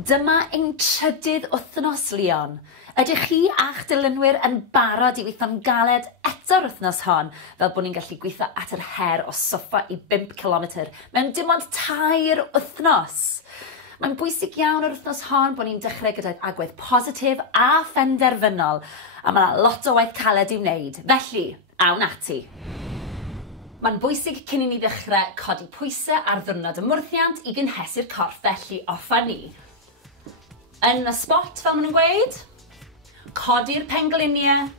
Dyma ein trydydd wythnos Leon. Ydych chi a'ch dilynwyr yn barod i weithio'n galed eto'r wythnos hon, fel bod ni'n gallu gweithio at yr her o soffa i 5 km mewn dim ond 2 wythnos. Mae'n bwysig iawn yr wythnos hon bod ni'n dechrau gyda'r agwedd positif a phenderfynol, a mae yna lot o waith caled i'w wneud, felly awn ati. Mae'n bwysig cyn i ni ddechrau codi pwysau ar ddiwrnod ymwrthiant i gynhesu'r corff, felly offa ni. Yn y spot, fel maen nhw'n gweud, codi'r pengliniau.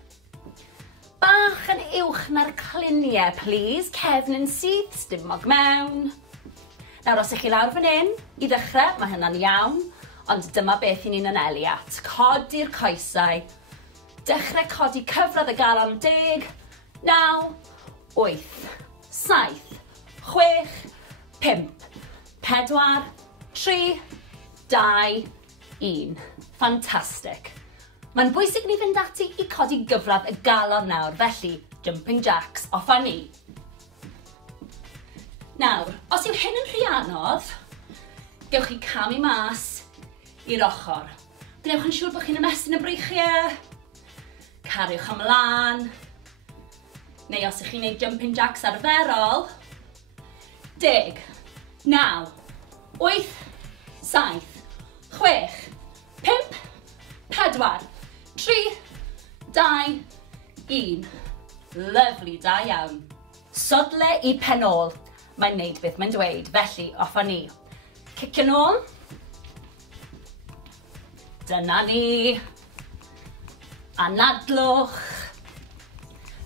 Bach yn uwch na'r cliniau, please. Cefn yn syth, stumog mewn. Nawr, os ych chi lawr fan hyn, i ddechrau, mae hynna'n iawn, ond dyma beth i ni'n anelu at. Codi'r coesau. Dechrau codi cyfradd y galon 10, 9, 8, 7, 6, 5, 4, 3, 2, 1. Ffantastig. Mae'n bwysig ni fynd ati i codi gyfradd y galon nawr, felly jumping jacks offa ni. Nawr, os yw hyn yn rhy anodd, gewch chi camu mas i'r ochr. Gwnewch yn siŵr bod chi'n ymestyn y breichiau, cariwch ymlaen, neu os ych chi'n gwneud jumping jacks arferol, 10, 9, 8, 7, 6, 5, 4, 3, 2, 1. Lyfli, da iawn. Sodle i penol. Mae'n neud beth mae'n dweud, felly offa ni. Cicio nôl. Dyna ni. Anadlwch.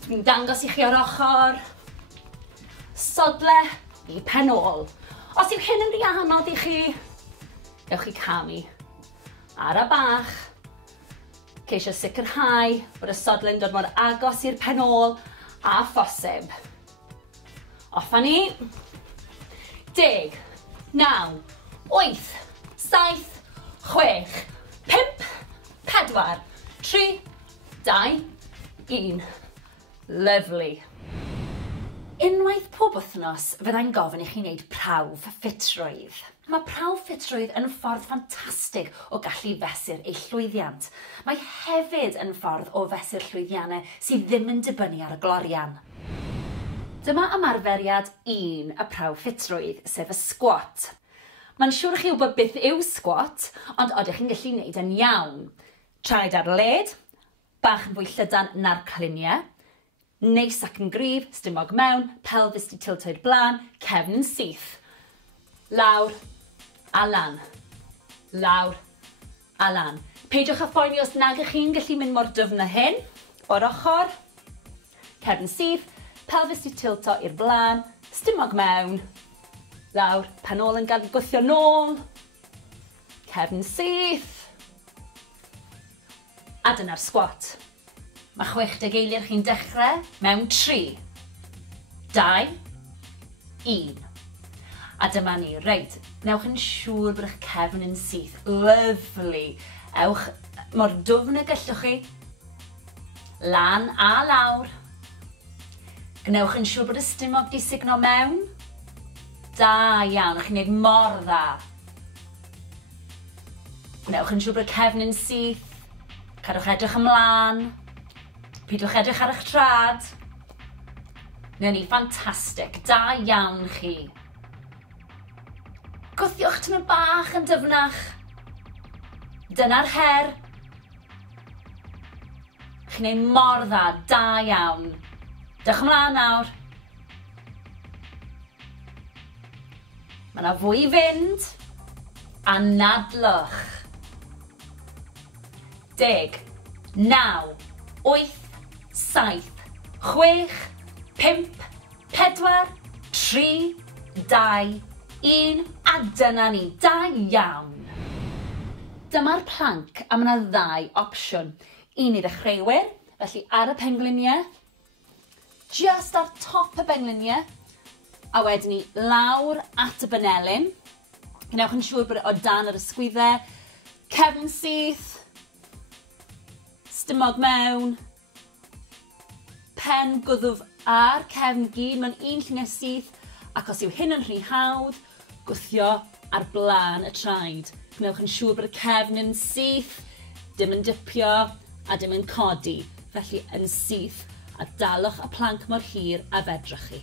Dwi'n dangos i chi o'r ochr. Sodle i penol. Os yw hyn yn rhy anodd i chi, gewch chi camu ar y bach, ceisio sicrhau bod y sodle'n dod mor agos i'r penol a phosib. Offa ni. 10, 9, 8, 7, 6, 5, 4, 3, 2, 1. Lyfli. Unwaith pob wythnos, fyddai'n gofyn i chi wneud prawf ffitrwydd. Mae prawf ffitrwydd yn ffordd ffantastig o gallu fesur eich llwyddiant. Mae hefyd yn ffordd o fesur llwyddiannau sydd ddim yn dibynnu ar y glorian. Dyma ymarferiad 1 y prawf ffitrwydd, sef y squat. Mae'n siŵr chi wybod beth yw squat, ond oeddech chi'n gallu gwneud yn iawn. Traed ar led, bach yn fwy llydan na'r cliniau, neis ac yn gryf, stumog mewn, pelfis di tilto i'r blaen, cefn yn syth. Lawr a lan. Lawr a lan. Peidiwch â phoeni os nag ych chi'n gallu mynd mor dyfn â hyn. O'r ochr, cefn syth, pelfis di tilto i'r blaen, stumog mewn. Lawr, penol yn gadw gwythio nôl. Cefn syth. A dyna'r squat. Mae 60 eiliad chi'n dechrau mewn 3, 2, 1. A dyma ni, reit, newch yn siŵr bod eich cefn yn syth. Lyfli. Ewch mor dwfn y gallwch chi. Lan a lawr. Gnewch yn siŵr bod y stumog di signo mewn. Da iawn, chi'n gwneud mor dda. Gnewch yn siŵr bod y cefn yn syth. Cadwch edrych ymlaen. Pidwch edrych ar eich trad. Neu ni, ffantastig. Da iawn chi. Gwthiwch tymor bach yn dyfnach. Dyna'r her. Chi'n gwneud mor dda, da iawn. Dewch ymlaen nawr. Mae yna fwy i fynd. Anadlwch. 10, 9, 8, 7, 6, 5, 4, 3, 2, 1, a dyna ni, da iawn. Dyma'r planc, a mae yna 2 opsiwn. Un i ddechreuwyr, felly ar y pengliniau, just ar top y pengliniau, a wedyn ni lawr at y banelyn. Gnewch yn siŵr bod o dan yr ysgwyddau, cefn syth, stumog mewn, pen gwddwf a'r cefn gyd mewn un llinell syth, ac os yw hyn yn rhy hawdd, gwthio ar blaen y traed. Gnewch yn siŵr bod y cefn yn syth, dim yn dipio a dim yn codi. Felly yn syth a dalwch y planc mor hir a fedrwch chi.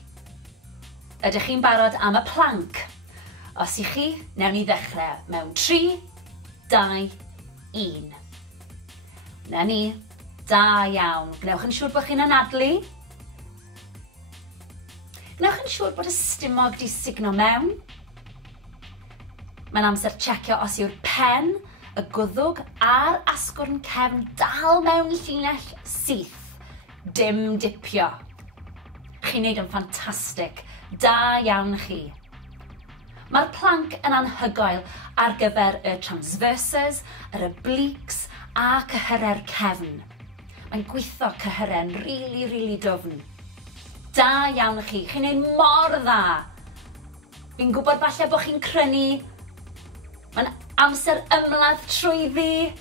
Ydych chi'n barod am y planc? Os i chi, newn ni ddechrau mewn 3, 2, 1. Na ni, da iawn. Gnewch yn siŵr bod chi'n anadlu. Gnewch yn siŵr bod y stumog di signo mewn. Mae'n amser checio os yw'r pen, y gwddwg a'r asgwrn cefn dal mewn llinell syth. Dim dipio. Chi'n neud yn ffantastig. Da iawn chi. Mae'r planc yn anhygoel ar gyfer y transversors, yr obliques a cyhyrau'r cefn. Mae'n gweithio cyhyrau'n rili dwfn. Da iawn chi. Chi'n neud mor dda. Fi'n gwybod falle bod chi'n crynu. Mae'n amser ymladd trwyddi.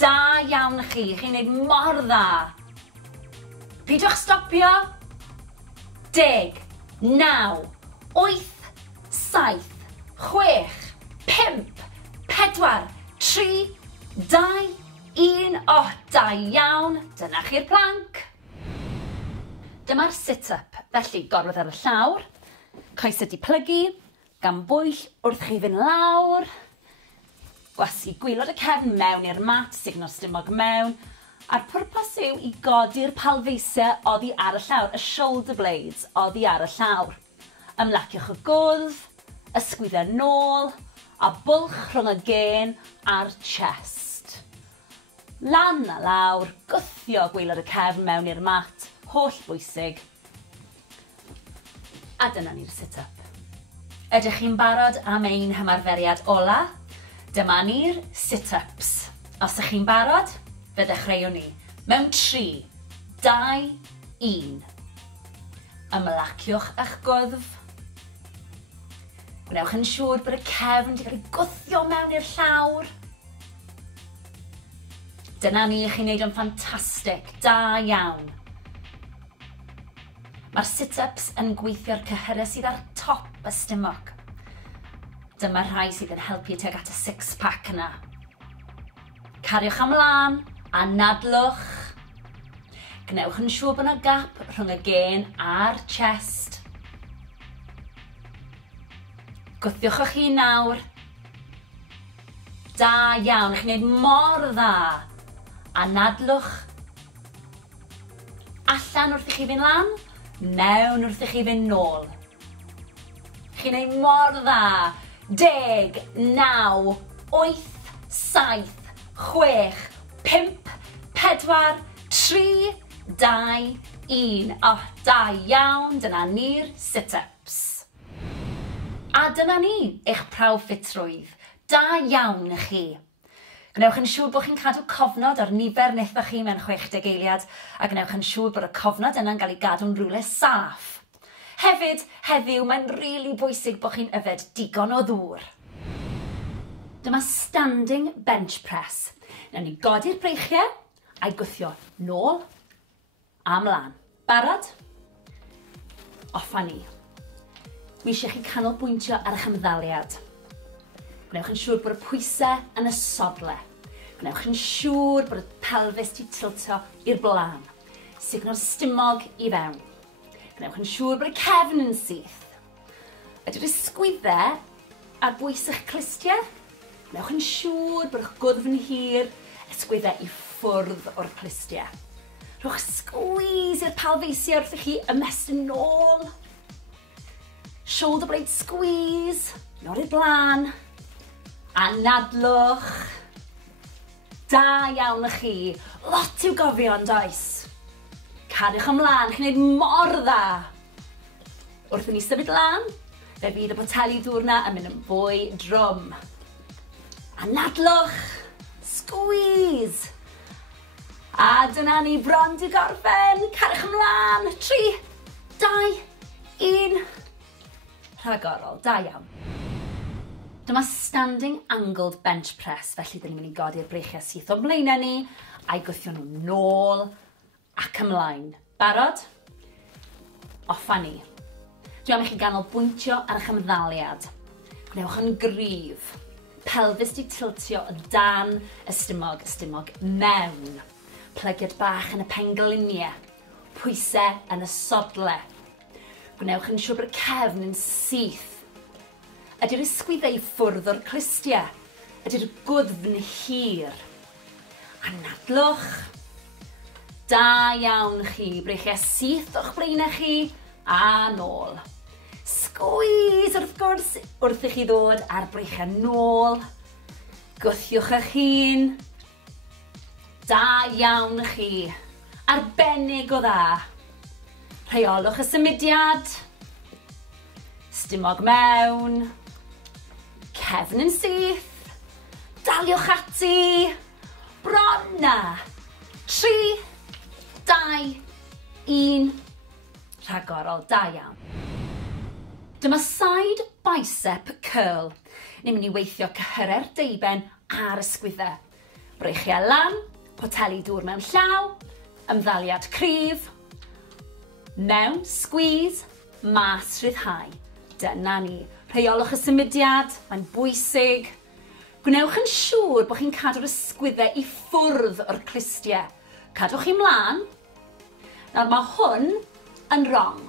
Da iawn chi. Chi'n neud mor dda. Pidwch stopio. 10, 9, 8, 7, 6, 5, 4, 3, 2, 1. O, da iawn. Dyna chi'r planc. Dyma'r sit-up, felly gorwedd ar y llawr, coesau di plygu, gan bwyll wrth chi fynd lawr, gwasu gwylod y cefn mewn i'r mat, signo stumog mewn, a'r pwrpas yw i godi'r palfeisiau oddi ar y llawr, y shoulder blades oddi ar y llawr. Ymlaciwch y gwdd, ysgwyddau nôl, a bwlch rhwng y gen a'r chest. Lan a lawr, gwthio gwylod y cefn mewn i'r mat, holl bwysig. A dyna ni'r sit-up. Ydych chi'n barod am ein hymarferiad ola? Dyma ni'r sit-ups. Os ydych chi'n barod, fe ddechreuwn ni. Mewn 3, 2, 1. Ymlaciwch eich gwddf. Gwnewch yn siŵr bod y cefn wedi cael ei gwthio mewn i'r llawr. Dyna ni, chi'n neud yn ffantastig. Da iawn. Mae'r sit-ups yn gweithio'r cyhyrau sydd ar top y stumog. Dyma rhai sydd yn helpu tuag at y six-pack yna. Cariwch ymlaen, anadlwch. Gnewch yn siŵr bod yna gap rhwng y gen a'r chest. Gwthiwch eich hun nawr. Da iawn, chi'n neud mor dda. Anadlwch. Allan wrth i chi fynd lan. Mewn wrth i chi fynd nôl. Chi'n neud mor dda. 10, 9, 8, 7, 6, 5, 4, 3, 2, 1. O, da iawn, dyna ni'r sit-ups. A dyna ni, eich prawf ffitrwydd. Da iawn i chi. Gnewch yn siŵr bod chi'n cadw cofnod o'r nifer wnaethoch chi mewn 60 eiliad a gnewch yn siŵr bod y cofnod yna'n cael ei gadw'n rhywle saff. Hefyd, heddiw, mae'n rili bwysig bod chi'n yfed digon o ddŵr. Dyma standing bench press. Newn ni godi'r breichiau a'i gwthio nôl a mlaen. Barod? Offa ni. Mi eisiau chi canolbwyntio ar eich ymddaliad. Gnewch yn siŵr bod y pwysau yn y sodle. Gnewch yn siŵr bod y pelfis di tiltio i'r blaen. Signo'r stumog i fewn. Gnewch yn siŵr bod y cefn yn syth. Ydych ysgwyddau ar bwys eich clistiau. Gnewch yn siŵr bod eich gwddf yn hir, ysgwyddau i ffwrdd o'r clistiau. Rhowch squeeze i'r palfeisiau wrth i chi ymestyn nôl. Shoulder blade squeeze, nôl i'r blaen. Anadlwch. Da iawn i chi. Lot i'w gofio yn does. Cariwch ymlaen, chi'n neud mor dda. Wrth i ni symud lan, fe fydd y boteli diwrnod yn mynd yn fwy drwm. Anadlwch. Squeeze. A dyna ni bron di gorffen. Cariwch ymlaen. 3, 2, 1. Rhagorol, da iawn. Dyma standing angled bench press, felly dyn ni'n mynd i godi'r breichiau syth o blaenau ni, a'i gwthio nhw nôl ac ymlaen. Barod? Offa ni. Dwi am i chi ganolbwyntio ar eich ymddaliad. Gwnewch yn gryf. Pelfis di tiltio o dan y stumog mewn. Plygiad bach yn y pengliniau. Pwysau yn y sodle. Gwnewch yn siŵr bod y cefn yn syth. Ydy'r ysgwyddau i ffwrdd o'r clistiau? Ydy'r gwddfn hir? Anadlwch. Da iawn chi, breichiau syth o'ch blaenau chi a nôl. Sgwys wrth gwrs wrth i chi ddod ar breichiau nôl. Gwthiwch eich hun. Da iawn chi. Arbennig o dda. Rheolwch y symudiad. Stumog mewn. Cefn yn syth. Daliwch ati. Bron na. 3, 2, 1. Rhagorol, da iawn. Dyma side bicep curl. Ni'n mynd i weithio cyhyrer deiben ar ysgwyddau. Breichiau lan, poteli dŵr mewn llaw, ymddaliad cryf, mewn, squeeze, mas, rhyddhau. Dyna ni. Rheolwch y symudiad, mae'n bwysig. Gwnewch yn siŵr bod chi'n cadw'r ysgwyddau i ffwrdd o'r clistiau. Cadwch chi mlaen. Nawr mae hwn yn wrong.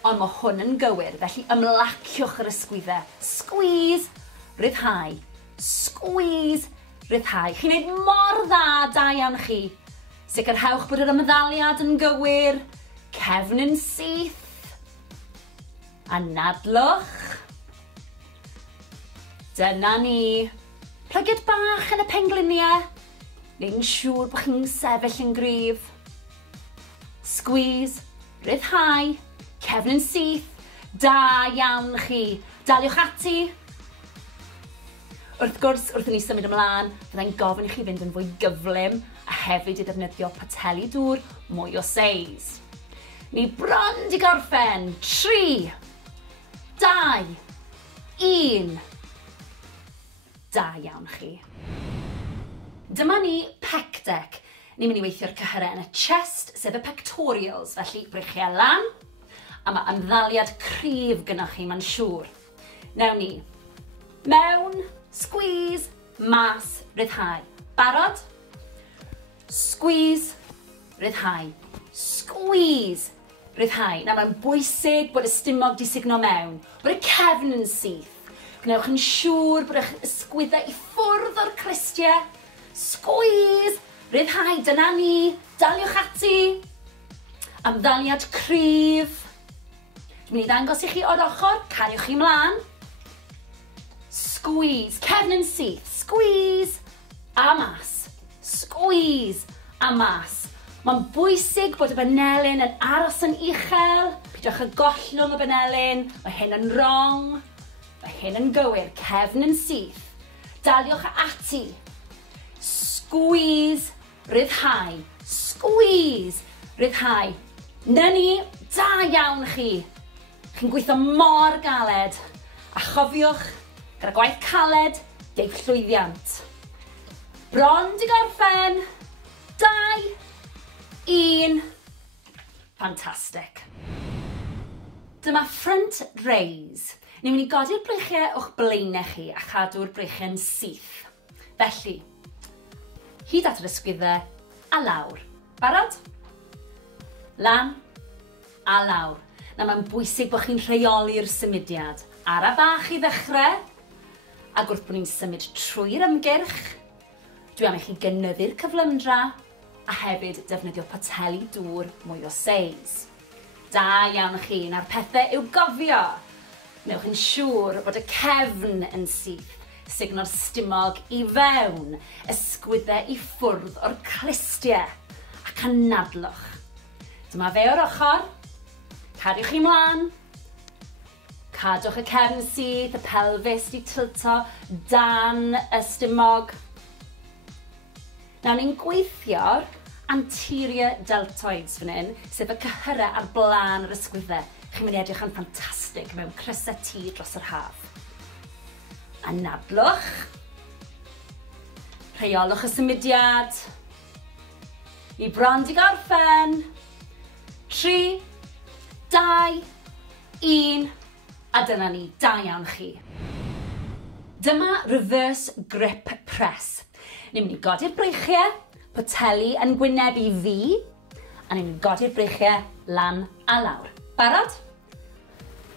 Ond mae hwn yn gywir, felly ymlaciwch yr ysgwyddau. Squeeze, rhyddhau. Squeeze, rhyddhau. Chi'n neud mor dda, da iawn chi. Sicrhewch bod yr ymddaliad yn gywir. Cefn yn syth. Anadlwch. Dyna ni. Plygiad bach yn y pengliniau. Neu'n siŵr bod chi'n sefyll yn gryf. Squeeze, rhyddhau. Cefn yn syth, da iawn chi. Daliwch ati. Wrth gwrs, wrth i ni symud ymlaen, byddai'n gofyn i chi fynd yn fwy gyflym a hefyd i ddefnyddio poteli dŵr mwy o seis. Ni bron di gorffen. 3, 2, 1. Da iawn chi. Dyma ni pec deck. Ni'n mynd i weithio'r cyhyrau yn y chest, sef y pectorials, felly breichiau lan. A mae ymddaliad cryf gynnwch chi, mae'n siŵr. Newn ni. Mewn, squeeze, mas, rhyddhau. Barod? Squeeze, rhyddhau. Squeeze, rhyddhau. Nawr mae'n bwysig bod y stumog di signo mewn, bod y cefn yn syth. Gwnewch yn siŵr bod eich ysgwyddau i ffwrdd o'r clistiau. Squeeze, rhyddhau, dyna ni. Daliwch ati. Ymddaliad cryf. Dwi'n mynd i ddangos i chi o'r ochr, cariwch chi mlaen. Squeeze, cefn yn syth, squeeze, a mas. Squeeze, a mas. Mae'n bwysig bod y banelyn yn aros yn uchel. Pidwch y gollwng y banelyn, mae hyn yn wrong. Mae hyn yn gywir, cefn yn syth. Daliwch ati. Squeeze, rhyddhau. Squeeze, rhyddhau. Na ni, da iawn chi. Chi'n gweithio mor galed. A chofiwch, gyda gwaith caled, deich llwyddiant. Bron di gorffen. 2, 1. Fantastic. Dyma front raise. Ni'n mynd i godi'r breichiau o'ch blaenau chi a chadw'r breichiau'n syth. Felly, hyd at yr ysgwyddau a lawr. Barod? Lan a lawr. Na mae'n bwysig bod chi'n rheoli'r symudiad. Ara bach i ddechrau. Ac wrth bod ni'n symud trwy'r ymgyrch, dwi am i chi gynyddu'r cyflymdra a hefyd defnyddio poteli dŵr mwy o seis. Da iawn chi, na'r pethau i'w gofio. Newch yn siŵr bod y cefn yn syth, signo'r stumog i fewn, ysgwyddau i ffwrdd o'r clistiau ac anadlwch. Dyma fe o'r ochr. Cariwch chi mlaen. Cadwch y cefn syth, y pelfis di tilto dan y stumog. Nawr ni'n gweithio'r anterior deltoids fan hyn, sef y cyhyrau ar blaen yr ysgwyddau. Chi'n mynd i edrych yn ffantastig mewn crysau tŷ dros yr haf. Anadlwch. Rheolwch y symudiad. Ni bron di gorffen. 3, 2, 1. A dyna ni, da iawn chi. Dyma reverse grip press. Ni'n mynd i godi'r breichiau, poteli yn gwynebu fi, a ni'n mynd i godi'r breichiau lan a lawr. Barod?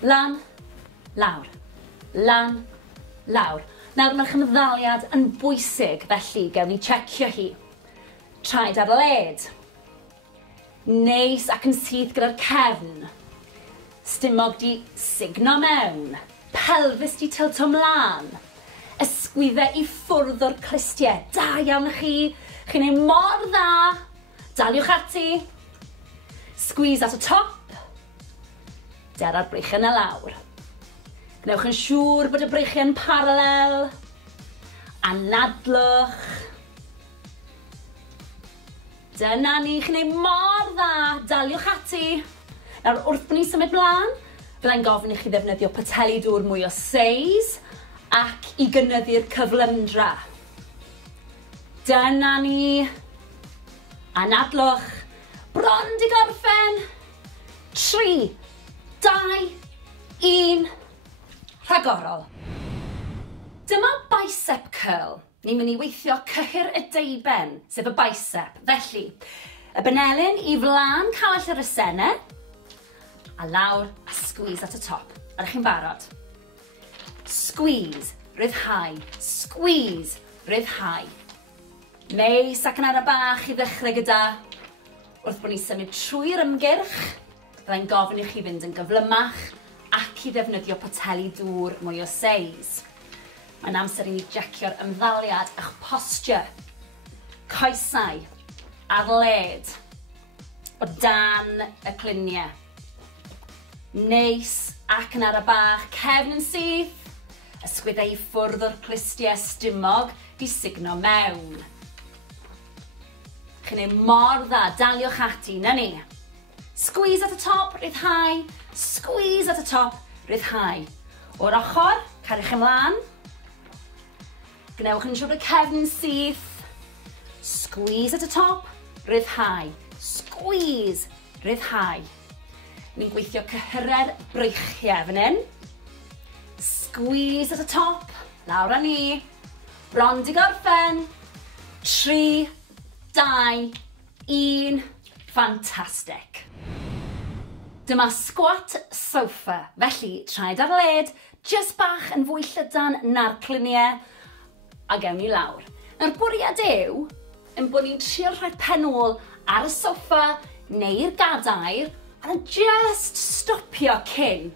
Lan, lawr. Lan, lawr. Nawr mae'r chymddaliad yn bwysig, felly gewn ni checio hi. Traed ar led. Neis ac yn syth gyda'r cefn. Stumog di signo mewn. Pelfis di tilto mlaen. Ysgwyddau i ffwrdd o'r clistiau. Da iawn chi. Chi'n ei mor dda. Daliwch ati. Squeeze at y top. Dera'r breichiau na lawr. Gnewch yn siŵr bod y breichiau'n paralel. Anadlwch. Dyna ni, chi'n ei mor dda. Daliwch ati. Nawr, wrth bod ni'n symud mlaen, fyddai'n gofyn i chi ddefnyddio poteli dŵr mwy o seis ac i gynyddu'r cyflymdra. Dyna ni. Anadlwch. Bron di gorffen. 3, 2, 1. Rhagorol. Dyma bicep curl. Ni'n mynd i weithio cyhyr y deiben, sef y bicep. Felly, y benelyn i flaen cawell yr esennau, a lawr a squeeze at y top. Ydych chi'n barod? Squeeze, ryddhau. Squeeze, ryddhau. Neis ac yn ara bach i ddechrau gyda. Wrth bod ni'n symud trwy'r ymgyrch, byddai'n gofyn i chi fynd yn gyflymach ac i ddefnyddio poteli dŵr mwy o seis. Mae'n amser i ni jecio'r ymddaliad a'ch posture. Coesau ar led o dan y cluniau. Neis ac yn ara bach, cefn yn syth. Ysgwyddau i ffwrdd o'r clistiau stumog di signo mewn. Chi'n ei mor dda, daliwch ati, na ni. Squeeze at y top, ryddhau. Squeeze at y top, ryddhau. O'r ochr, cariwch ymlaen. Gnewch yn siŵr y cefn yn syth. Squeeze at y top, ryddhau. Squeeze, ryddhau. Ni'n gweithio cyhyred breichiau fan hyn. Squeeze at y top, lawr â ni. Bron di gorffen. 3, 2, 1. Fantastic. Dyma squat sofa. Felly, traed ar led, just bach yn fwy llydan na'r cluniau, a gewn ni lawr. Nawr bwriad yw, yn bod ni'n trio rhoi penol ar y soffa neu'r gadair, a just stopio cyn.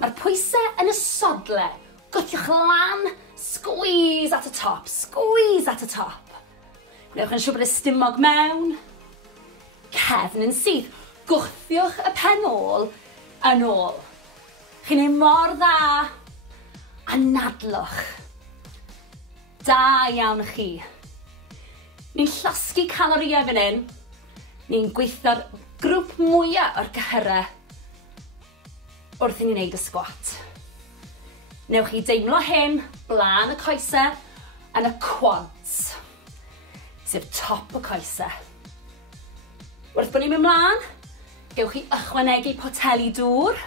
Mae'r pwysau yn y sodle. Gwthiwch lan, squeeze at y top, squeeze at y top. Gnewch yn siŵr bod y stumog mewn. Cefn yn syth. Gwthiwch y penol yn ôl. Chi'n ei mor dda. Anadlwch. Da iawn chi. Ni'n llosgu calorïau fan hyn. Ni'n gweithio'r grŵp mwyaf o'r cyhyrau wrth i ni wneud y sgwat. Newch chi deimlo hyn, blaen y coesau, yn y quads, sef top y coesau. Wrth bod ni'n mynd mlaen, gewch chi ychwanegu poteli dŵr,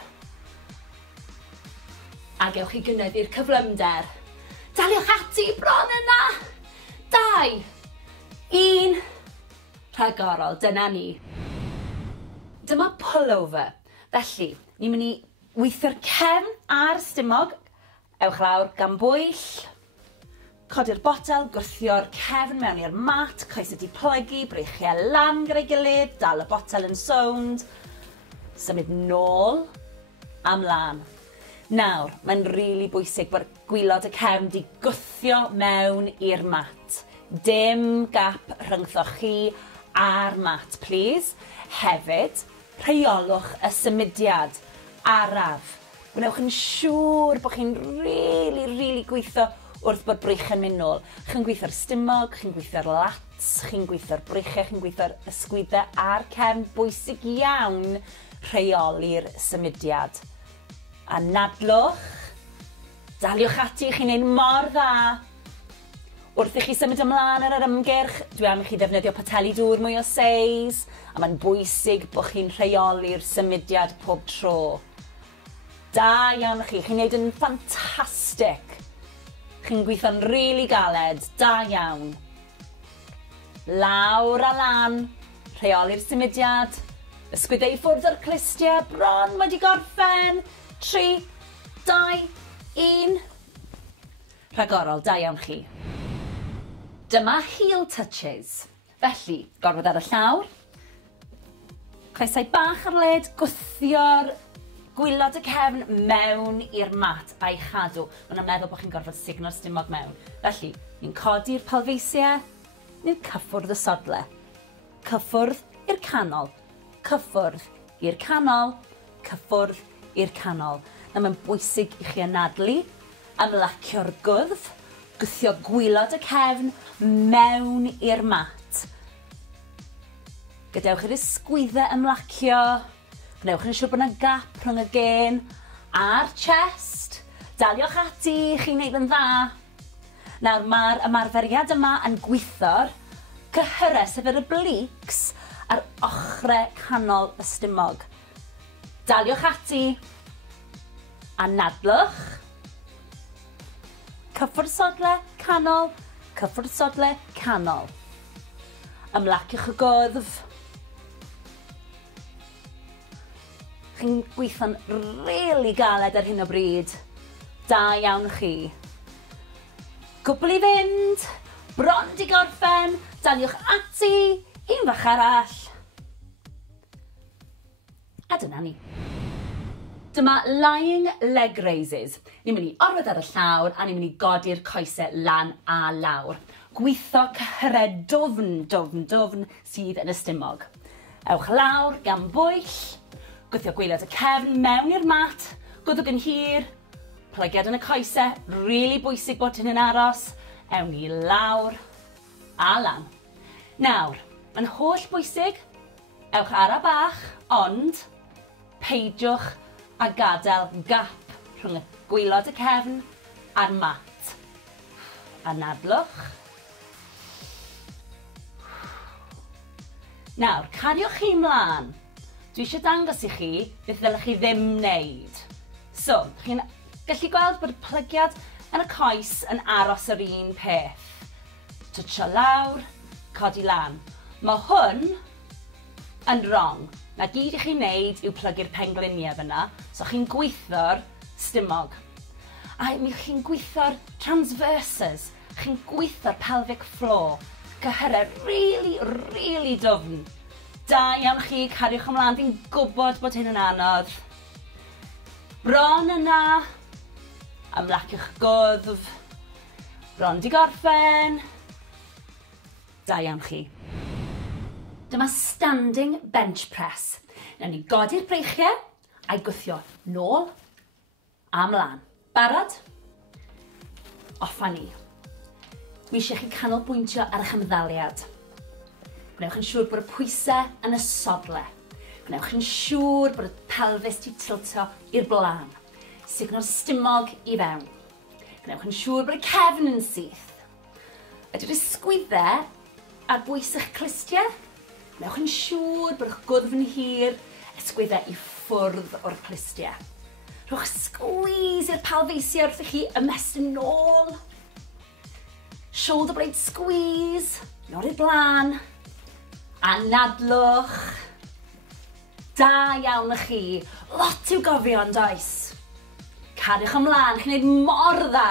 a gewch chi gynyddu'r cyflymder. Daliwch ati bron yna. 2, 1. Rhagorol, dyna ni. Dyma pullover. Felly, ni'n mynd i weithio'r cefn a'r stumog. Ewch lawr gan bwyll. Codi'r botel, gwrthio'r cefn mewn i'r mat. Coesau di plygu, breichiau lan gyda'i gilydd. Dal y botel yn sownd. Symud nôl a mlaen. Nawr, mae'n rili bwysig bod gwylod y cefn di gwthio mewn i'r mat. Dim gap rhyngthoch chi a'r mat, please. Hefyd, rheolwch y symudiad araf. Gwnewch yn siŵr bod chi'n rili gweithio wrth bod breichiau'n mynd nôl. Chi'n gweithio'r stumog, chi'n gweithio'r lats, chi'n gweithio'r breichiau, chi'n gweithio'r ysgwyddau a'r cefn. Bwysig iawn rheoli'r symudiad. Anadlwch. Daliwch ati, chi'n ein mor dda. Wrth i chi symud ymlaen ar yr ymgyrch, dwi am i chi ddefnyddio poteli dŵr mwy o seis, a mae'n bwysig bod chi'n rheoli'r symudiad pob tro. Da iawn chi, chi'n neud yn ffantastig. Chi'n gweithio'n rili galed, da iawn. Lawr a lan, rheoli'r symudiad. Ysgwydau i ffwrdd o'r clistiau, bron wedi gorffen. 3, 2, 1. Rhagorol, da iawn chi. Dyma heel touches. Felly, gorfod ar y llawr. Coesau bach ar led, gwthio'r gwylod y cefn mewn i'r mat a'i chadw. Mae'n meddwl bod chi'n gorfod signo'r stumog mewn. Felly, ni'n codi'r pelfeisiau, ni'n cyffwrdd y sodle. Cyffwrdd i'r canol. Cyffwrdd i'r canol. Cyffwrdd i'r canol. Na mae'n bwysig i chi anadlu, ymlacio'r gwddf, gwthio gwylod y cefn mewn i'r mat. Gadewch i'r ysgwyddau ymlacio. Gwnewch yn siŵr bod yna gap rhwng y gen a'r chest. Daliwch ati, chi'n neud yn dda. Nawr, mae'r ymarferiad yma yn gweithio'r cyhyrau, sef yr obliques, ar ochrau canol y stumog. Daliwch ati. Anadlwch. Cyffwrdd sodle, canol. Cyffwrdd sodle, canol. Ymlaciwch y gwddf. Chi'n gweithio'n rili galed ar hyn o bryd. Da iawn chi. Cwbl i fynd. Bron di gorffen. Daliwch ati. Un fach arall. A dyna ni. Dyma lying leg raises. Ni'n mynd i orfod ar y llawr a ni'n mynd i godi'r coesau lan a lawr. Gweithio cyhyrau dwfn sydd yn y stumog. Ewch lawr gan bwyll. Gwthio gwylod y cefn mewn i'r mat, gwddwg yn hir, plygiad yn y coesau, rili bwysig bod hyn yn aros, ewn ni lawr a lan. Nawr, mae'n holl bwysig, ewch ara bach, ond peidiwch a gadael gap rhwng y gwylod y cefn a'r mat. Anadlwch. Nawr, cariwch chi mlaen. Dwi eisiau dangos i chi beth ddylech chi ddim wneud. So, chi'n gallu gweld bod y plygiad yn y coes yn aros yr un peth. Twtsio lawr, codi lan. Mae hwn yn wrong. Na gyd i chi'n neud yw plygu'r pengliniau fyna, so chi'n gweithio'r stumog. A mi chi'n gweithio'r transverses, chi'n gweithio'r pelvic floor. Cyhyrau rili dwfn. Da iawn chi, cariwch ymlaen, fi'n gwybod bod hyn yn anodd. Bron yna, ymlaciwch gwddf. Bron di gorffen. Da iawn chi. Dyma standing bench press. Nawn ni godi'r breichiau a'i gwthio nôl a mlaen. Barod? Offa ni. Dwi eisiau chi canolbwyntio ar eich ymddaliad. Gwnewch yn siŵr bod y pwysau yn y sodle. Gwnewch yn siŵr bod y pelfis di tiltio i'r blaen. Signo'r stumog i fewn. Gwnewch yn siŵr bod y cefn yn syth. Ydy'r ysgwyddau ar bwys eich clistiau. Gwnewch yn siŵr bod eich gwddf yn hir, ysgwyddau i ffwrdd o'r clistiau. Rhowch squeeze i'r pelfeisiau wrth i chi ymestyn nôl. Shoulder blade squeeze, nôl i'r blaen. Anadlwch. Da iawn y chi. Lot i'w gofio yn does. Cariwch ymlaen, chi'n neud mor dda.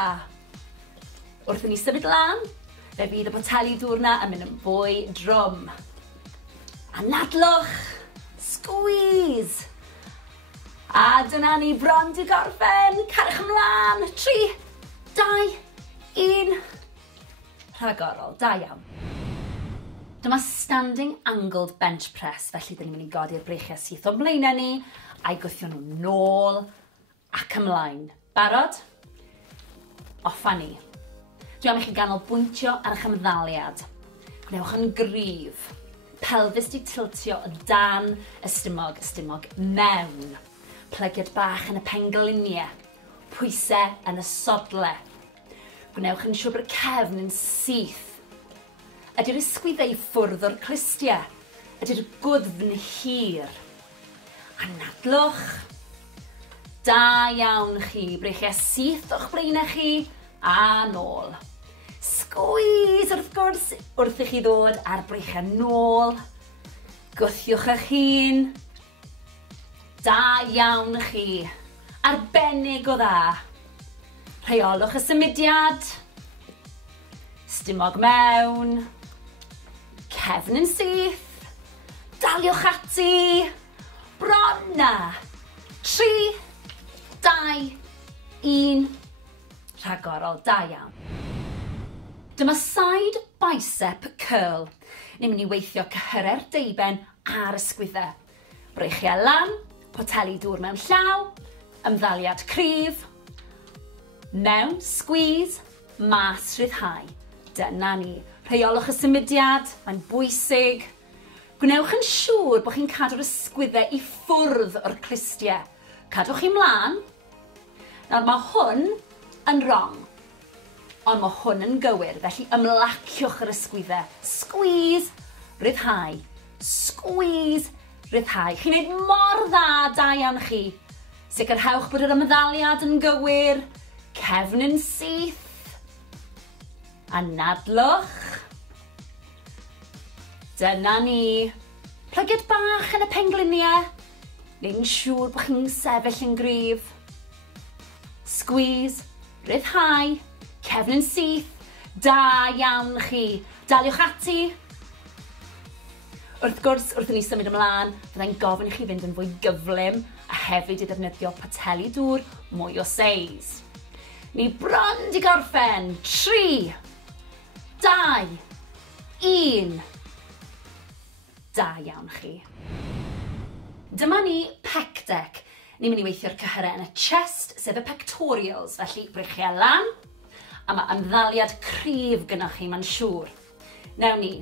Wrth i ni symud lan, fe fydd y poteli dwrna yn mynd yn fwy drwm. Anadlwch. Squeeze. A dyna ni bron di gorffen. Cariwch ymlaen. 3, 2, 1. Rhagorol, da iawn. Dyma standing angled bench press, felly dyn ni'n mynd i godi'r breichiau syth o'n blaenau ni, a'i gwthio nhw nôl ac ymlaen. Barod? Offa ni. Dwi am i chi ganolbwyntio ar eich ymddaliad. Gwnewch yn gryf. Pelfis di tiltio o dan y stumog mewn. Plygiad bach yn y pengliniau. Pwysau yn y sodle. Gwnewch yn siŵr bod y cefn yn syth. Ydy'r ysgwyddau i ffwrdd o'r clistiau. Ydy'r gwddf yn hir. Anadlwch. Da iawn chi. Breichiau syth o'ch blaenau chi. a nôl. Sgwys wrth gwrs wrth i chi ddod ar breichiau nôl. Gwthiwch eich hun. Da iawn chi. Arbennig o dda. Rheolwch y symudiad. Stumog mewn. Cefn yn syth. Daliwch ati. Bron na. 3, 2, 1. Rhagorol, da iawn. Dyma side bicep curl. Ni'n mynd i weithio cyhyrer deiben ar ysgwyddau. Breichiau lan, poteli dŵr mewn llaw, ymddaliad cryf, mewn, squeeze, mas, rhyddhau. Dyna ni. Rheolwch y symudiad, mae'n bwysig. Gwnewch yn siŵr bod chi'n cadw'r ysgwyddau i ffwrdd o'r clustiau. Cadwch chi mlaen. Nawr mae hwn yn wrong, ond mae hwn yn gywir, felly ymlaciwch yr ysgwyddau. Squeeze, rhyddhau. Squeeze, rhyddhau. Chi'n gwneud mor dda, da iawn chi. Sicrhewch bod yr ymddaliad yn gywir. Cefn yn syth. Anadlwch. Dyna ni. Plygiad bach yn y pengliniau. Neu'n siŵr bod chi'n sefyll yn gryf. Squeeze, rhyddhau, cefn yn syth. Da iawn chi. Daliwch ati. Wrth gwrs, wrth i ni symud ymlaen, byddai'n gofyn i chi fynd yn fwy gyflym a hefyd i ddefnyddio poteli dŵr mwy o seis. Ni bron di gorffen. 3, 2, 1. Da iawn chi. Dyma ni pec deck. Ni'n mynd i weithio'r cyhyrau yn y chest, sef y pectorials, felly breichiau lan, a mae ymddaliad cryf gynnwch chi, mae'n siŵr. Newn ni.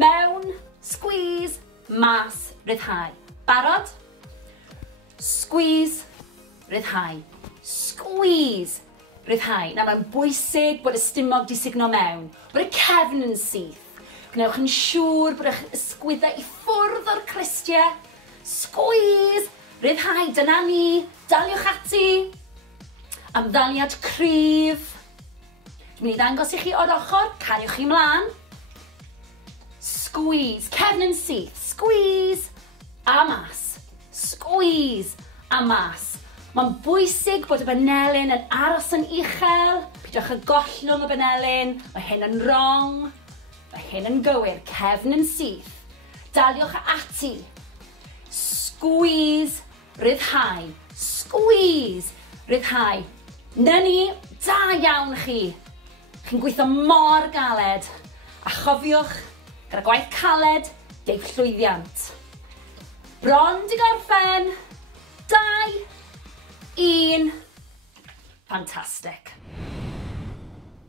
Mewn, squeeze, mas, rhyddhau. Barod? Squeeze, rhyddhau. Squeeze, rhyddhau. Nawr mae'n bwysig bod y stumog di sugno mewn, bod y cefn yn syth. Gwnewch yn siŵr bod eich ysgwyddau i ffwrdd o'r clustiau. Squeeze, rhyddhau, dyna ni. Daliwch ati. Ymddaliad cryf. Dwi'n mynd i ddangos i chi o'r ochr, cariwch chi mlaen. Squeeze, cefn yn syth. Squeeze, a mas. Squeeze, a mas. Mae'n bwysig bod y benelyn yn aros yn uchel. Pidwch y gollwng y benelyn. Mae hyn yn wrong. Mae hyn yn gywir. Cefn yn syth. Daliwch ati. Squeeze, rhyddhau. Squeeze, rhyddhau. Na ni, da iawn chi. Chi'n gweithio mor galed. A chofiwch, gyda gwaith caled, geith llwyddiant. Bron di gorffen. 2, 1. Fantastic.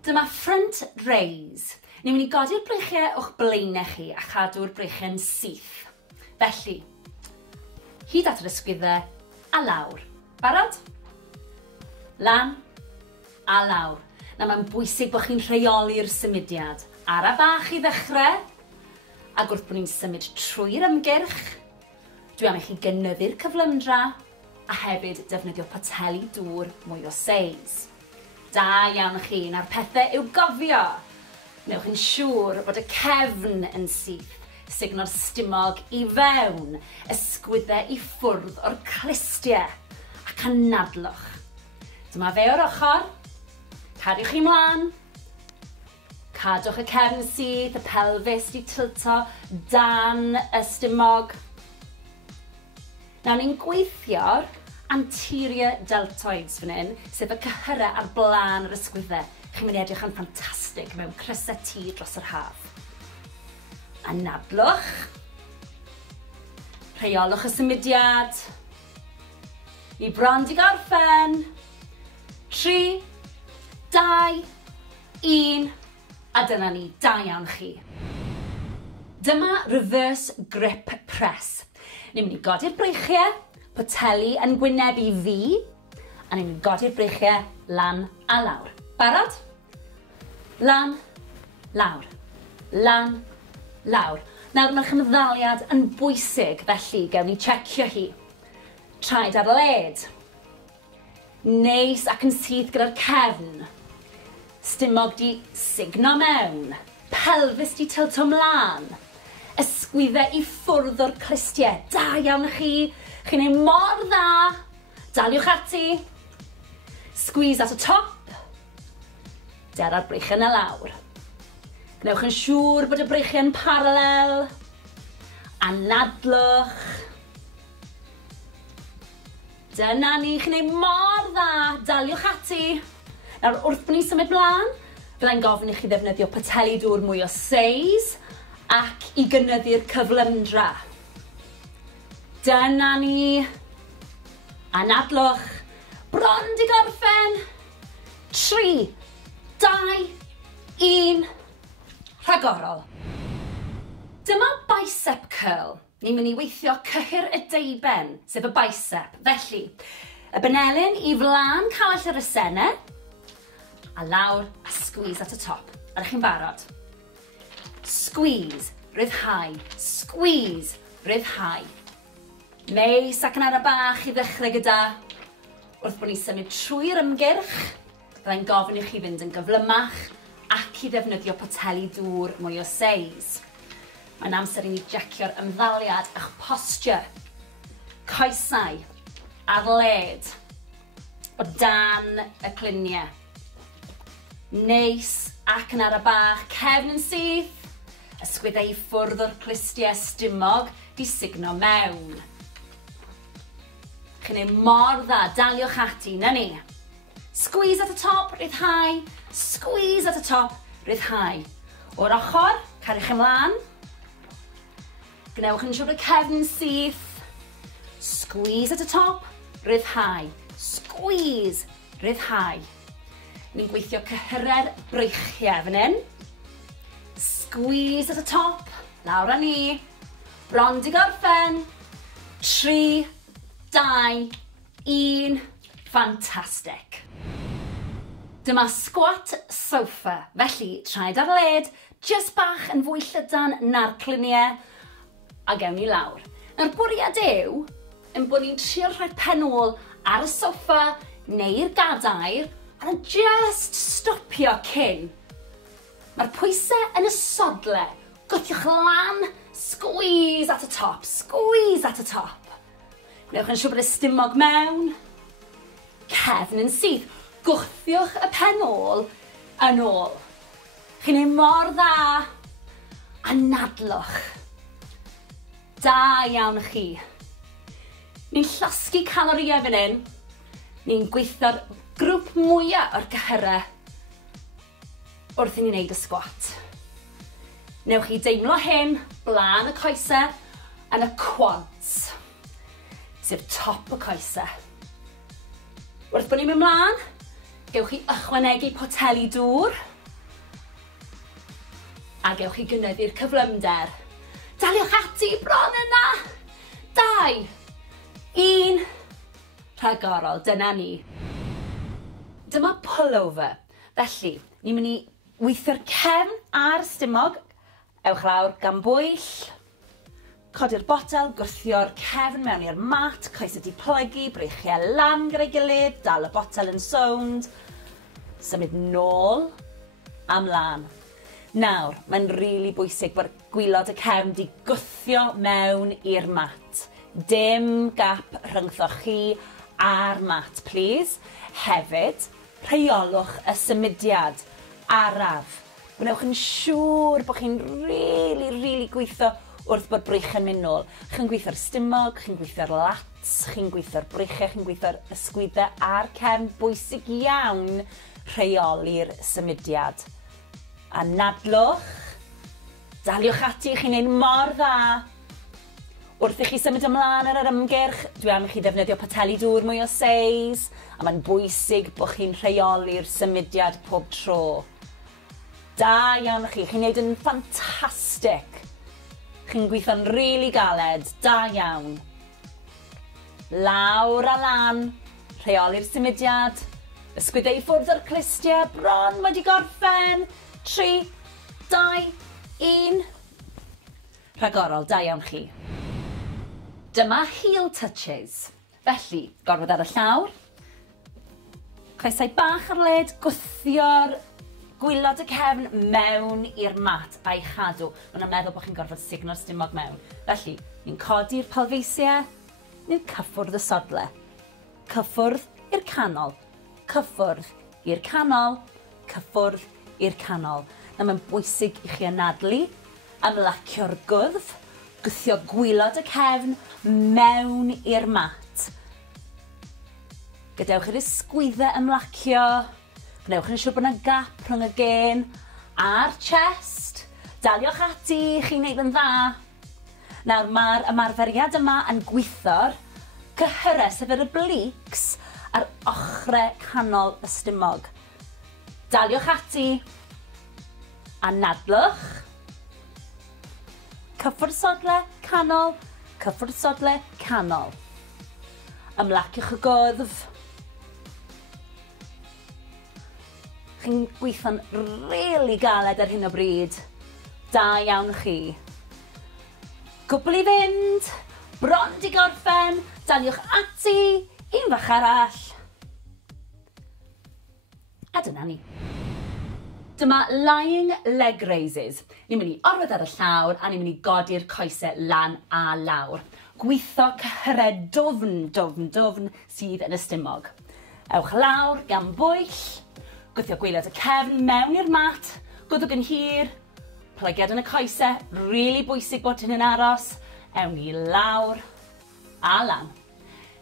Dyma front raise. Ni'n mynd i godi'r breichiau o'ch blaenau chi a chadw'r breichiau'n syth. Felly, hyd at yr ysgwyddau a lawr. Barod? Lan a lawr. Na mae'n bwysig bod chi'n rheoli'r symudiad. Ara bach i ddechrau. Ac wrth bod ni'n symud trwy'r ymgyrch, dwi am i chi gynyddu'r cyflymdra a hefyd defnyddio poteli dŵr mwy o seis. Da iawn chi, na'r pethau i'w gofio. Newch yn siŵr bod y cefn yn syth, sugno'r stumog i fewn, ysgwyddau i ffwrdd o'r clustiau ac anadlwch. Dyma fe o'r ochr. Cadiwch chi mlaen. Cadwch y cefn syth, y pelfis di tilto dan y stumog. Nawr ni'n gweithio'r anterior deltoids fan hyn, sef y cyhyrau ar blaen yr ysgwyddau. Chi'n mynd i edrych yn ffantastig mewn crysau tŷ dros yr haf. Anadlwch. Rheolwch y symudiad. Ni bron di gorffen. 3, 2, 1. A dyna ni, da iawn chi. Dyma reverse grip press. Ni'n mynd i godi'r breichiau, poteli yn gwynebu fi, a ni'n mynd i godi'r breichiau lan a lawr. Barod? Lan, lawr. Lan, lawr. Nawr mae'ch ymddaliad yn bwysig, felly gewn ni checio hi. Traed ar led. Neis ac yn syth gyda'r cefn. Stumog di sugno mewn. Pelfis di tilto mlaen. Ysgwyddau i ffwrdd o'r clistiau. Da iawn chi. Chi'n ei mor dda. Daliwch ati. Squeeze at y top. Der ar breichiau y lawr. Gnewch yn siŵr bod y breichiau'n paralel. Anadlwch. Dyna ni, chi'n ei mor dda. Daliwch ati. Nawr, wrth bod ni'n symud mlaen, fyddai'n gofyn i chi ddefnyddio pateli dŵr mwy o seis ac i gynyddu'r cyflymdra. Dyna ni. Anadlwch. Bron di gorffen. 3, 2, 1. Rhagorol. Dyma bicep curl. Ni'n mynd i weithio cyhyr y deiben, sef y bicep. Felly, y benelyn i flaen cawell yr esennau, a lawr a squeeze at y top. Ydych chi'n barod? Squeeze, ryddhau. Squeeze, ryddhau. Neis ac yn ara bach i ddechrau gyda. Wrth bod ni'n symud trwy'r ymgyrch, byddai'n gofyn i chi fynd yn gyflymach ac i ddefnyddio poteli dŵr mwy o seis. Mae'n amser i ni jecio'r ymddaliad a'ch posture. Coesau ar led o dan y cluniau. Neis ac yn ara bach, cefn yn syth, ysgwyddau i ffwrdd o'r clistiau stumog di sugno mewn. Chi'n ei mor dda, daliwch ati, na ni. Squeeze at y top, ryddhau. Squeeze at y top, ryddhau. O'r ochr, cariwch ymlaen. Gnewch yn siŵr y cefn yn syth. Squeeze at y top, ryddhau. Squeeze, ryddhau. Ni'n gweithio cyhyrer breichiau fan hyn. Squeeze at y top, lawr â ni. Bron di gorffen. 3, 2, 1. Fantastic. Dyma squat sofa. Felly, traed ar led, just bach yn fwy llydan na'r cluniau, a gewn ni lawr. Nawr bwriad yw, yn bod ni'n trio rhoi penol ar y soffa neu'r gadair, a just stopio cyn. Mae'r pwysau yn y sodle. Gwthiwch lan, squeeze at y top, squeeze at y top. Gnewch yn siŵr bod y stumog mewn. Cefn yn syth. Gwthiwch y penol yn ôl. Chi'n ei mor dda. Anadlwch. Da iawn chi. Ni'n llosgu calorïau fan hyn. Ni'n gweithio'r grŵp mwyaf o'r cyhyrau wrth i ni wneud y sgwat. Newch chi deimlo hyn, blaen y coesau, yn y quads, sef top y coesau. Wrth bod ni'n mynd mlaen, gewch chi ychwanegu poteli dŵr, a gewch chi gynyddu'r cyflymder. Daliwch ati, bron yna! 2, 1, rhagorol, dyna ni. Dyma pullover. Felly, ni'n mynd i weithio'r cefn a'r stumog. Ewch lawr gan bwyll. Codi'r botel, gwthio'r cefn mewn i'r mat, coesau di plygu, breichiau lan gyda'i gilydd, dal y botel yn sownd. Symud nôl a mlaen. Nawr, mae'n rili bwysig bod gwylod y cefn di gwthio mewn i'r mat. Dim gap rhyngthoch chi a'r mat, please. Hefyd, rheolwch y symudiad araf. Gwnewch yn siŵr bod chi'n rili gweithio wrth bod breichiau'n mynd nôl. Chi'n gweithio'r stumog, chi'n gweithio'r lats, chi'n gweithio'r breichiau, chi'n gweithio'r ysgwyddau a'r cefn. Bwysig iawn rheoli'r symudiad. Anadlwch. Daliwch ati, chi'n ein mor dda. Wrth i chi symud ymlaen ar yr ymgyrch, dwi am i chi ddefnyddio poteli dŵr mwy o seis, a mae'n bwysig bod chi'n rheoli'r symudiad pob tro. Da iawn chi, chi'n neud yn ffantastig. Chi'n gweithio'n rili galed, da iawn. Lawr a lan, rheoli'r symudiad, ysgwyddau i ffwrdd o'r clistiau, bron wedi gorffen. 3, 2, 1. Rhagorol, da iawn chi. Dyma heel touches. Felly, gorfod ar y llawr. Coesau bach ar led, gwthio'r gwylod y cefn mewn i'r mat a'i chadw. Mae'n meddwl bod chi'n gorfod signo'r stumog mewn. Felly, ni'n codi'r palfeisiau, ni'n cyffwrdd y sodle. Cyffwrdd i'r canol. Cyffwrdd i'r canol. Cyffwrdd i'r canol. Na mae'n bwysig i chi anadlu, ymlacio'r gwddf, gwthio gwylod y cefn mewn i'r mat. Gadewch i'r ysgwyddau ymlacio. Gwnewch yn siŵr bod yna gap rhwng y gen a'r chest. Daliwch ati, chi'n neud yn dda. Nawr, mae'r ymarferiad yma yn gweithio'r cyhyrau, sef yr obliques, ar ochrau canol y stumog. Daliwch ati. Anadlwch. Cyffwrdd sodle, canol. Cyffwrdd sodle, canol. Ymlaciwch y gwddf. Chi'n gweithio'n rili galed ar hyn o bryd. Da iawn chi. Cwbl i fynd. Bron di gorffen. Daliwch ati. Un fach arall. A dyna ni. Dyma lying leg raises. Ni'n mynd i orwedd ar y llawr a ni'n mynd i godi'r coesau lan a lawr. Gweithio cyhyrau dwfn sydd yn y stumog. Ewch lawr gan bwyll. Gwthio gwylod y cefn mewn i'r mat. Gwddwg yn hir. Plygiad yn y coesau. Rili bwysig bod hyn yn aros. Ewn ni lawr a lan.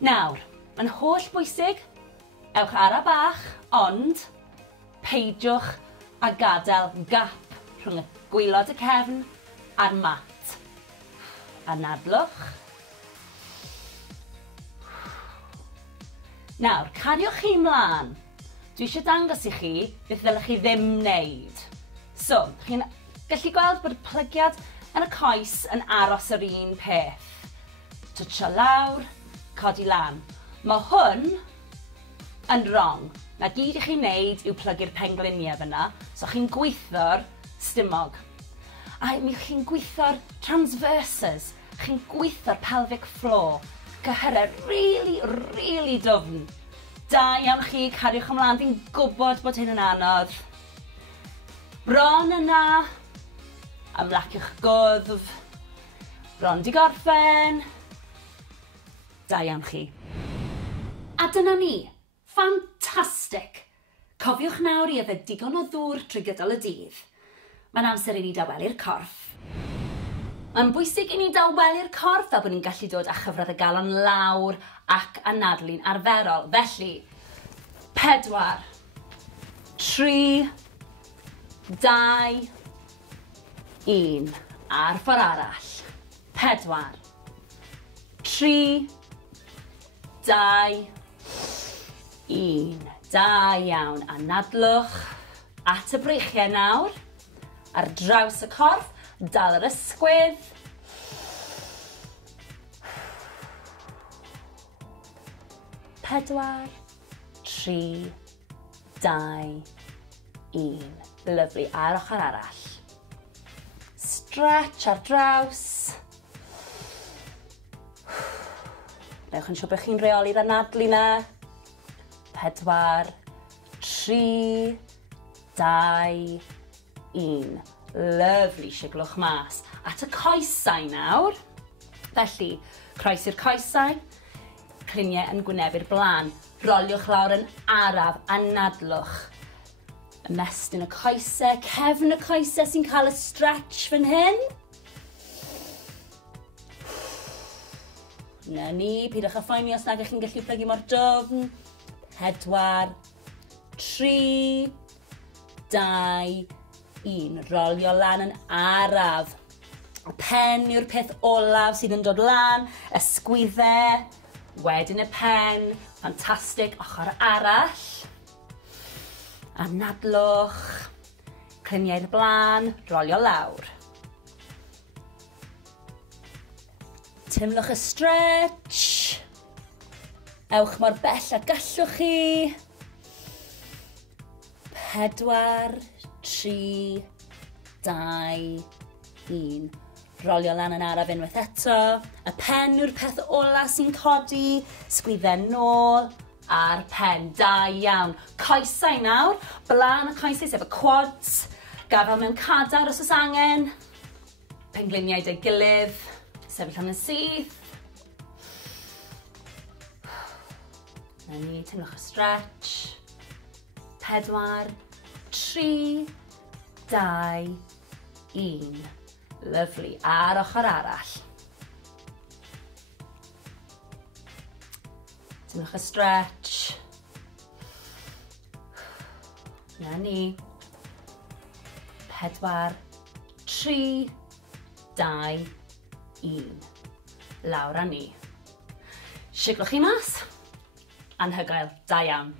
Nawr, mae'n holl bwysig. Ewch ara bach, ond peidiwch a gadael gap rhwng y gwylod y cefn a'r mat. Anadlwch. Nawr, cariwch chi mlaen. Dwi eisiau dangos i chi beth ddylech chi ddim wneud. So, chi'n gallu gweld bod y plygiad yn y coes yn aros yr un peth. Twtsio lawr, codi lan. Mae hwn yn wrong. Na gyd i chi'n wneud yw plygu'r pengliniau fyna, so chi'n gweithio'r stumog. A mi chi'n gweithio'r transverses, chi'n gweithio'r pelvic floor. Cyhyrau rili dwfn. Da iawn chi, cariwch ymlaen, fi'n gwybod bod hyn yn anodd. Bron yna, ymlaciwch gwddf. Bron di gorffen. Da iawn chi. A dyna ni, ffantastig. Cofiwch nawr i yfed digon o ddŵr trwy gydol y dydd. Mae'n amser i ni dawelu'r corff. Mae'n bwysig i ni dawelu'r corff fel bod ni'n gallu dod â chyfradd y galon lawr ac anadlu'n arferol. Felly, 4, 3, 2, 1. A'r ffordd arall. 4, 3, 2, 1. Da iawn. Anadlwch at y breichiau nawr. Ar draws y corff. Dal yr ysgwydd. 4, 3, 2, 1. Lyfli. A'r ochr arall. Stretch ar draws. Newch yn siŵr bod chi'n reoli'r anadlu na. 4, 3, 2, 1. Lyfli, siglwch mas. At y coesau nawr. Felly, croes i'r coesau. Cliniau yn gwynebu'r blaen. Roliwch lawr yn araf, anadlwch. Ymestyn y coesau, cefn y coesau sy'n cael y stretch fan hyn. Na ni, pidwch â phoeni os nag ych chi'n gallu plygu mor dwfn. 4, 3, 2, 1. Rolio lan yn araf. Y pen yw'r peth olaf sydd yn dod lan. Ysgwyddau. Wedyn y pen. Ffantastig. Ochr arall. Anadlwch. Cliniau'r blaen. Rolio lawr. Timlwch y stretch. Ewch mor bell a gallwch chi. 4, 3, 2, 1. Rolio lan yn araf unwaith eto. Y pen yw'r peth ola sy'n codi. Sgwyddau nôl. ar pen. Da iawn. Coesau nawr. Blaen y coesau sef y quads. Gafel mewn cadar os oes angen. Pengliniau dy gilydd. Sefyll am y syth. Na ni, teimlwch y stretch. 4, 3, 2, 1. Lyfli. Ar ochr arall. Teimlwch y stretch. Na ni. 4, 3, 2, 1. Lawr â ni. Siglwch chi mas. Anhygoel. Da iawn.